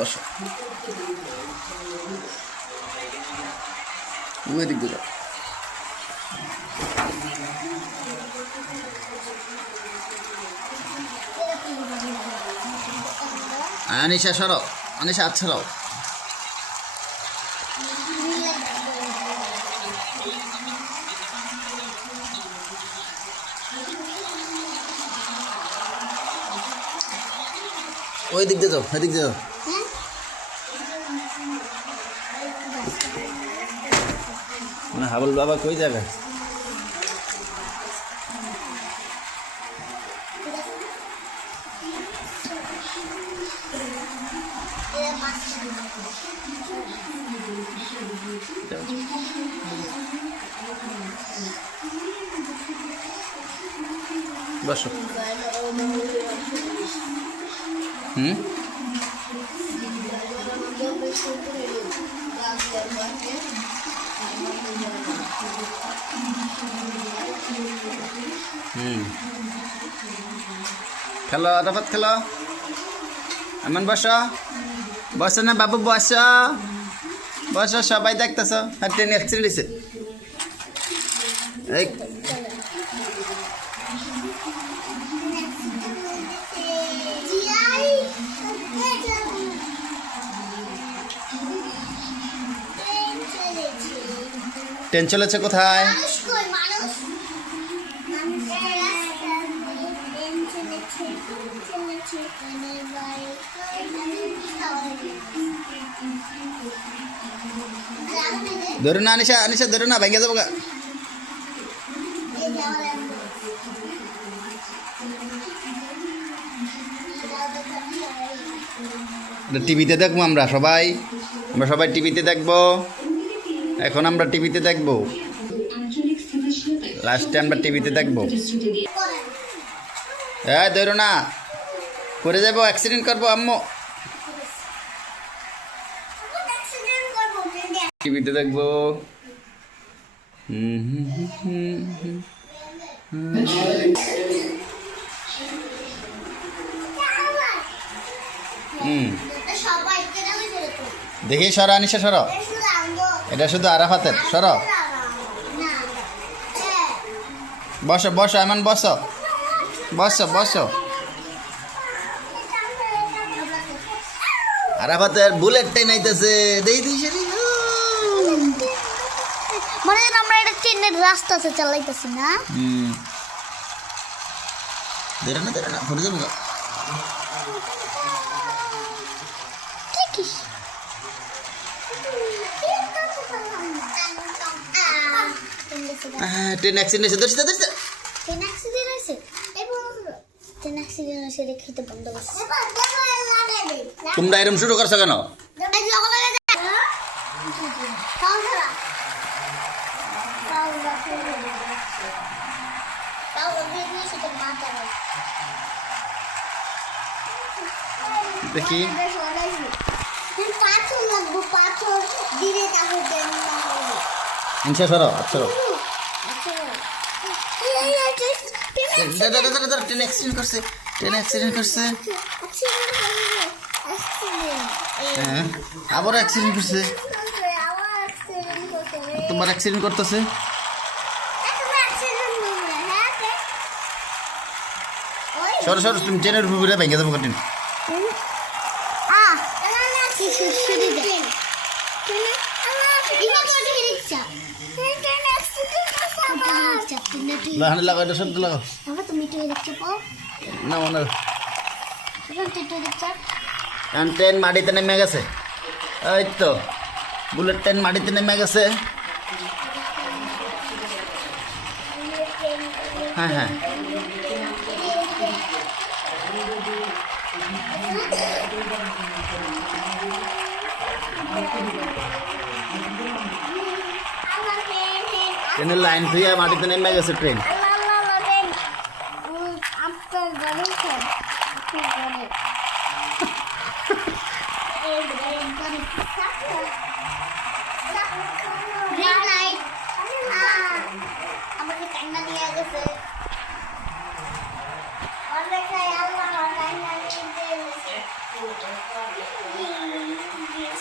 বসো ওইদিক দিয়ে যাও। আনিশা সরো, আনিশা আচ্ছা রাও। ওই দিক দিয়ে যাও, ওই দিক দিয়ে যাও। হাবল বাবা কই জায়গা? বসো। খেলো আরাফাত খেলো। এমন বসো, বসো না বাবু বসো, বসো সবাই দেখতেছ। আর ট্রেন অ্যাক্সিডেন্ট হয়েছে। এই ট্রেন চলেছে কোথায়? ধরো না আনিশা, আনিশা ধরো না, ভেঙে যাবো গা। টিভিতে দেখবো আমরা সবাই, আমরা সবাই টিভিতে দেখবো। এখন আমরা টিভিতে দেখবো, লাস্টে আমরা টিভিতে দেখবো। হ্যাঁ ধরো না, করে যাবো, অ্যাক্সিডেন্ট করবো আম্মু। টিভিতে দেখবো। দেখি সরো আনিশা সরো, এটা শুধু আরাফাতের। সরো, বসো বসো এমন বসো, বসো বসো। আরাফাতের বুলেট ট্রেন আইতেছে, দেই দিই সেরি। মনে হয় আমরা এটা ট্রেনের রাস্তাতে চালাইতেছি না। দেরে না, দেরে না, পড়ে যাবো। ট্রেন অ্যাক্সিডেন্ট হয়েছে, ধরছি ধরছি। ট্রেন অ্যাক্সিডেন্ট হয়েছে, ট্রেন অ্যাক্সিডেন্ট হয়েছে, রেখে বন্ধ করছে। তোমরা এরকম শুরু করছো কেন? দেখি ইনশা সরো, আচ্ছা ট্রেন অ্যাক্সিডেন্ট করছে, ট্রেন অ্যাক্সিডেন্ট করছে। হ্যাঁ আবার অ্যাক্সিডেন্ট করছে। তোমার অ্যাক্সিডেন্ট করতেছে। সরো সরো, তুমি ট্রেনের উপরে ভেঙে দেবো ট্রেন। লাগাও, এটা শব্দ লাগাও। না মনে ট্রেন মাটিতে নেমে গেছে। এই তো বুলেট ট্রেন মাটিতে নেমে গেছে। হ্যাঁ হ্যাঁ ট্রেনের লাইন ধুয়ে মাটিতে নেমে গেছে ট্রেন। আমাকে ঠান্ডা দিয়ে গেছে। অনেক আল্লাহ